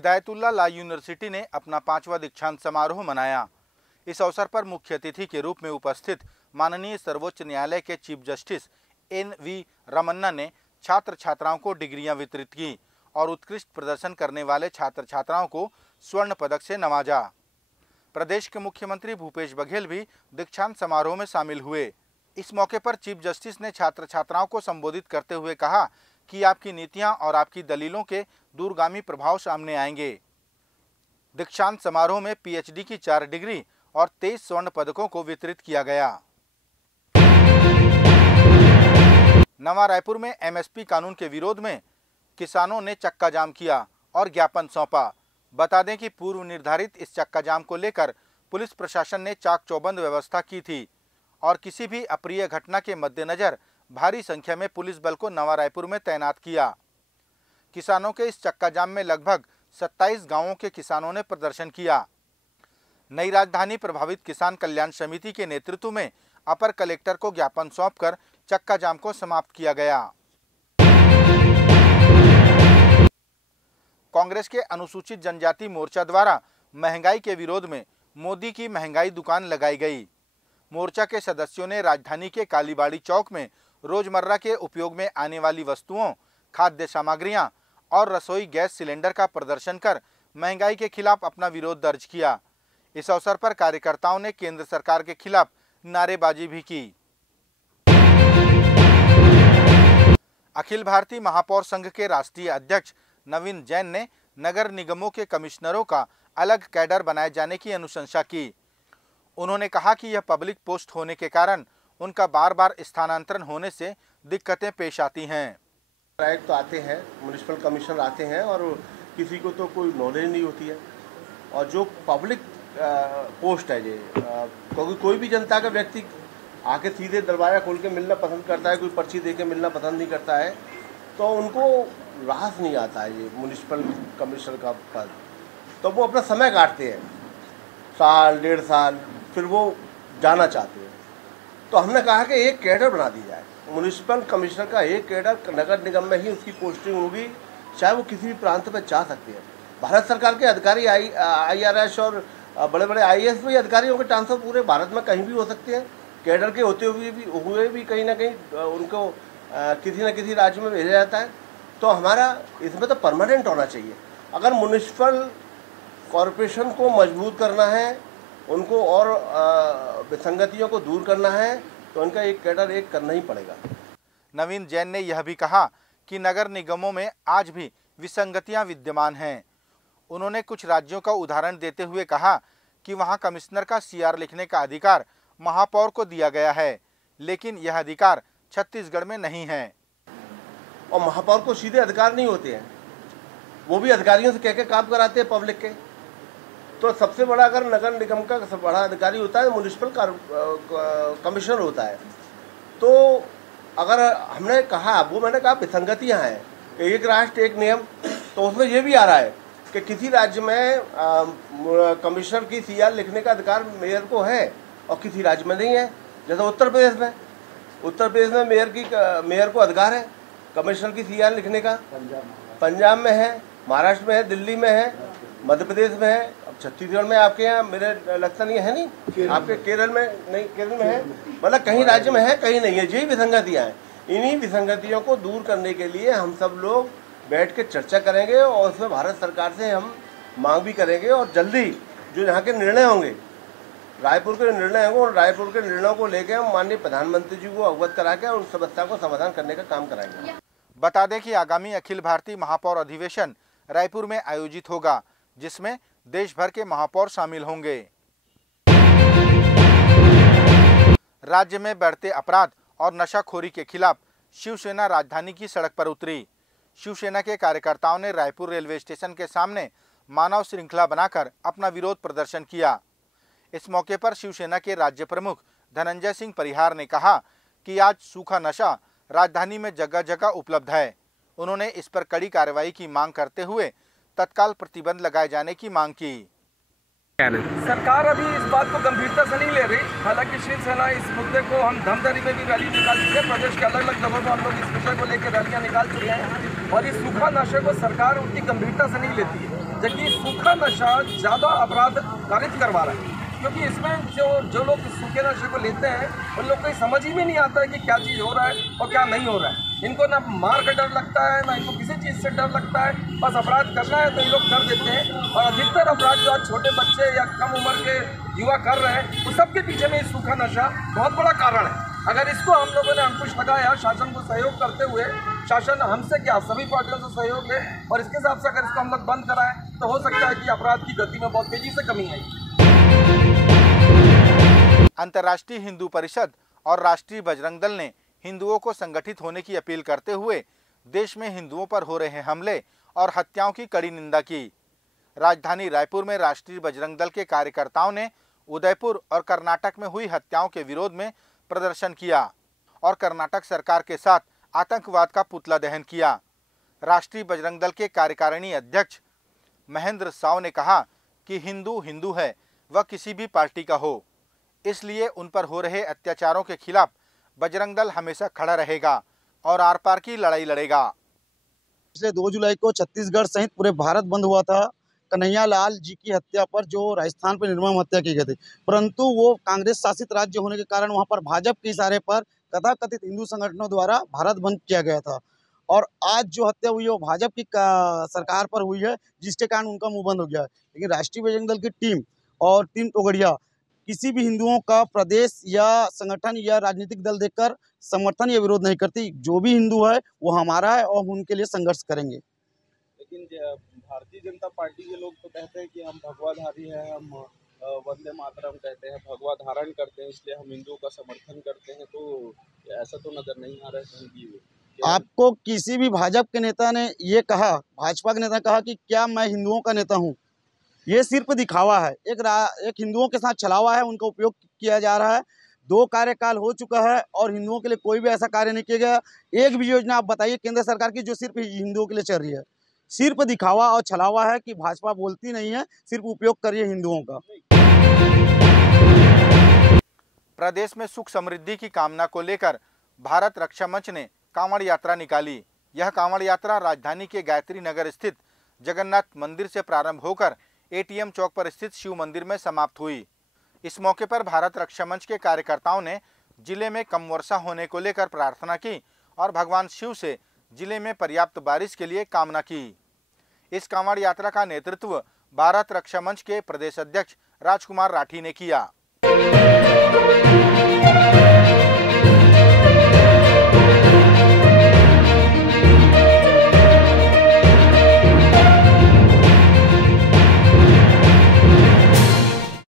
हिदायतुल्लाह ला university ने अपना 5वां दीक्षांत समारोह मनाया। इस अवसर पर मुख्य अतिथि के रूप में उपस्थित माननीय सर्वोच्च न्यायालय के चीफ जस्टिस NV रमन्ना ने छात्र छात्राओं को डिग्रियां वितरित की और उत्कृष्ट प्रदर्शन करने वाले छात्र छात्राओं को स्वर्ण पदक से नवाजा। प्रदेश के मुख्यमंत्री भूपेश बघेल भी दीक्षांत समारोह में शामिल हुए। इस मौके पर चीफ जस्टिस ने छात्र छात्राओं को संबोधित करते हुए कहा कि आपकी नीतियां और आपकी दलीलों के दूरगामी प्रभाव सामने आएंगे। दीक्षांत समारोह में PhD की 4 डिग्री और 23 स्वर्ण पदकों को वितरित किया गया। नवा रायपुर में MSP कानून के विरोध में किसानों ने चक्का जाम किया और ज्ञापन सौंपा। बता दें कि पूर्व निर्धारित इस चक्का जाम को लेकर पुलिस प्रशासन ने चाक चौबंद व्यवस्था की थी और किसी भी अप्रिय घटना के मद्देनजर भारी संख्या में पुलिस बल को नवा रायपुर में तैनात किया। किसानों के इस चक्का जाम में लगभग 27 गांवों के किसानों ने प्रदर्शन किया। नई राजधानी प्रभावित किसान कल्याण समिति के नेतृत्व में अपर कलेक्टर को ज्ञापन सौंपकर चक्का जाम को समाप्त किया गया। कांग्रेस के अनुसूचित जनजाति मोर्चा द्वारा महंगाई के विरोध में मोदी की महंगाई दुकान लगाई गई। मोर्चा के सदस्यों ने राजधानी के कालीबाड़ी चौक में रोजमर्रा के उपयोग में आने वाली वस्तुओं, खाद्य सामग्रियां और रसोई गैस सिलेंडर का प्रदर्शन कर महंगाई के खिलाफ अपना विरोध दर्ज किया। इस अवसर पर कार्यकर्ताओं ने केंद्र सरकार के खिलाफ नारेबाजी भी की। अखिल भारतीय महापौर संघ के राष्ट्रीय अध्यक्ष नवीन जैन ने नगर निगमों के कमिश्नरों का अलग कैडर बनाए जाने की अनुशंसा की। उन्होंने कहा कि यह पब्लिक पोस्ट होने के कारण उनका बार बार स्थानांतरण होने से दिक्कतें पेश आती हैं। आयुक्त तो आते हैं, म्युनिसिपल कमिश्नर आते हैं और किसी को तो कोई नॉलेज नहीं होती है और जो पब्लिक पोस्ट है ये क्योंकि कोई भी जनता का व्यक्ति आके सीधे दरवाजा खोल के मिलना पसंद करता है, कोई पर्ची दे के मिलना पसंद नहीं करता है, तो उनको रास नहीं आता है ये म्युनिसिपल कमिश्नर का पद। तो वो अपना समय काटते हैं, साल 1.5 साल, फिर वो जाना चाहते हैं। तो हमने कहा कि एक कैडर बना दी जाए, म्युनिसिपल कमिश्नर का एक कैडर नगर निगम में ही उसकी पोस्टिंग होगी, चाहे वो किसी भी प्रांत में जा सकते हैं। भारत सरकार के अधिकारी IRS और बड़े बड़े IAS भी अधिकारियों के ट्रांसफर पूरे भारत में कहीं भी हो सकते हैं। कैडर के होते हुए भी कहीं ना कहीं उनको किसी न किसी राज्य में भेजा जाता है। तो हमारा इसमें तो परमानेंट होना चाहिए। अगर म्युनिसिपल कॉरपोरेशन को मजबूत करना है, उनको और विसंगतियों को दूर करना है, तो उनका एक कैडर एक करना ही पड़ेगा। नवीन जैन ने यह भी कहा कि नगर निगमों में आज भी विसंगतियां विद्यमान हैं। उन्होंने कुछ राज्यों का उदाहरण देते हुए कहा कि वहां कमिश्नर का CR लिखने का अधिकार महापौर को दिया गया है, लेकिन यह अधिकार छत्तीसगढ़ में नहीं है। और महापौर को सीधे अधिकार नहीं होते हैं, वो भी अधिकारियों से कह के काम कराते हैं पब्लिक के। तो सबसे बड़ा अगर नगर निगम का सबसे बड़ा अधिकारी होता है म्युनिसिपल कमिश्नर होता है। तो अगर हमने कहा, वो मैंने कहा विसंगतियां हैं, एक राष्ट्र एक नियम, तो उसमें ये भी आ रहा है कि किसी राज्य में कमिश्नर की CR लिखने का अधिकार मेयर को है और किसी राज्य में नहीं है। जैसे उत्तर प्रदेश में मेयर को अधिकार है कमिश्नर की CR लिखने का, पंजाब में है, महाराष्ट्र में है, दिल्ली में है, मध्य प्रदेश में है। अब छत्तीसगढ़ में आपके यहाँ मेरे लगता नहीं है, नहीं आपके केरल में नहीं, केरल में है, मतलब कहीं राज्य में है कहीं नहीं है। यही विसंगतियाँ हैं। इन्हीं विसंगतियों को दूर करने के लिए हम सब लोग बैठ के चर्चा करेंगे और उसमें भारत सरकार से हम मांग भी करेंगे और जल्दी जो यहाँ के निर्णय होंगे, रायपुर के निर्णय होंगे, और रायपुर के निर्णयों को लेकर हम माननीय प्रधानमंत्री जी को अवगत करा के उन समस्या को समाधान करने का काम कराएंगे। बता दें कि आगामी अखिल भारतीय महापौर अधिवेशन रायपुर में आयोजित होगा, जिसमें देश भर के महापौर शामिल होंगे। राज्य में बढ़ते अपराध और नशाखोरी के खिलाफ शिवसेना राजधानी की सड़क पर उतरी। शिवसेना के कार्यकर्ताओं ने रायपुर रेलवे स्टेशन के सामने मानव श्रृंखला बनाकर अपना विरोध प्रदर्शन किया। इस मौके पर शिवसेना के राज्य प्रमुख धनंजय सिंह परिहार ने कहा कि आज सूखा नशा राजधानी में जगह जगह उपलब्ध है। उन्होंने इस पर कड़ी कार्रवाई की मांग करते हुए तत्काल प्रतिबंध लगाए जाने की मांग की। सरकार अभी इस बात को गंभीरता से नहीं ले रही। हालांकि शिवसेना इस मुद्दे को, हम धमतरी में भी रैली निकाल चुके हैं, प्रदेश के अलग अलग जगहों पर हम लोग इस विषय को लेकर रैलियां निकाल चुके हैं और इस सूखा नशे को सरकार उतनी गंभीरता से नहीं लेती है। जबकि सूखा नशा ज़्यादा अपराध कारित करवा रहा है, क्योंकि इसमें जो लोग सूखे नशे को लेते हैं उन लोग को समझ ही में नहीं आता है कि क्या चीज़ हो रहा है और क्या नहीं हो रहा है। इनको ना मार का डर लगता है, ना इनको किसी चीज़ से डर लगता है, बस अपराध करना है तो ये लोग कर देते हैं। और अधिकतर अपराध जो आज छोटे बच्चे या कम उम्र के युवा कर रहे हैं, वो सबके पीछे में सूखा नशा बहुत बड़ा कारण है। अगर इसको हम लोगों ने अंकुश लगाया, शासन को सहयोग करते हुए, शासन हमसे क्या सभी पार्टियों से सहयोग है और इसके हिसाब से अगर इसको हम लोग बंद कराएं तो हो सकता है कि अपराध की गति में बहुत तेजी से कमी आएगी। अंतर्राष्ट्रीय हिंदू परिषद और राष्ट्रीय बजरंग दल ने हिंदुओं को संगठित होने की अपील करते हुए देश में हिंदुओं पर हो रहे हमले और हत्याओं की कड़ी निंदा की। राजधानी रायपुर में राष्ट्रीय बजरंग दल के कार्यकर्ताओं ने उदयपुर और कर्नाटक में हुई हत्याओं के विरोध में प्रदर्शन किया और कर्नाटक सरकार के साथ आतंकवाद का पुतला दहन किया। राष्ट्रीय बजरंग दल के कार्यकारिणी अध्यक्ष महेंद्र साव ने कहा कि हिंदू हिंदू है, वह किसी भी पार्टी का हो, इसलिए उन पर हो रहे अत्याचारों के खिलाफ बजरंग दल हमेशा खड़ा रहेगा और आर पार की लड़ाई लड़ेगा। पिछले 2 जुलाई को छत्तीसगढ़ सहित पूरे भारत बंद हुआ था कन्हैया लाल जी की हत्या पर, जो राजस्थान पर निर्मम हत्या की गई थी, परंतु वो कांग्रेस शासित राज्य होने के कारण वहां पर भाजपा के इशारे पर तथाकथित हिंदू संगठनों द्वारा भारत बंद किया गया था। और आज जो हत्या हुई है वो भाजपा की सरकार पर हुई है, जिसके कारण उनका मुंह बंद हो गया है। लेकिन राष्ट्रीय बजरंग दल की टीम और टीम तोगड़िया किसी भी हिंदुओं का प्रदेश या संगठन या राजनीतिक दल देखकर समर्थन या विरोध नहीं करती। जो भी हिंदू है वो हमारा है और हम उनके लिए संघर्ष करेंगे। लेकिन भारतीय जनता पार्टी के लोग तो कहते हैं कि हम भगवाधारी हैं, हम वंदे मातरम कहते हैं, भगवा धारण करते हैं, इसलिए हम हिंदुओं का समर्थन करते हैं। तो ऐसा तो नजर नहीं आ रहा है। आपको किसी भी भाजपा के नेता ने ये कहा, भाजपा के नेता ने कहा कि क्या मैं हिंदुओं का नेता हूँ? ये सिर्फ दिखावा है, एक हिंदुओं के साथ छलावा है, उनका उपयोग किया जा रहा है। 2 कार्यकाल हो चुका है और हिंदुओं के लिए कोई भी ऐसा कार्य नहीं किया गया। एक भी योजना आप बताइए केंद्र सरकार की जो सिर्फ हिंदुओं के लिए चल रही है। सिर्फ दिखावा और छलावा है कि भाजपा बोलती नहीं है, सिर्फ उपयोग कर रही है हिंदुओं का। प्रदेश में सुख समृद्धि की कामना को लेकर भारत रक्षा मंच ने कांवड़ यात्रा निकाली। यह कांवड़ यात्रा राजधानी के गायत्री नगर स्थित जगन्नाथ मंदिर से प्रारंभ होकर एटीएम चौक पर स्थित शिव मंदिर में समाप्त हुई। इस मौके पर भारत रक्षा मंच के कार्यकर्ताओं ने जिले में कम वर्षा होने को लेकर प्रार्थना की और भगवान शिव से जिले में पर्याप्त बारिश के लिए कामना की। इस कांवड़ यात्रा का नेतृत्व भारत रक्षा मंच के प्रदेश अध्यक्ष राजकुमार राठी ने किया।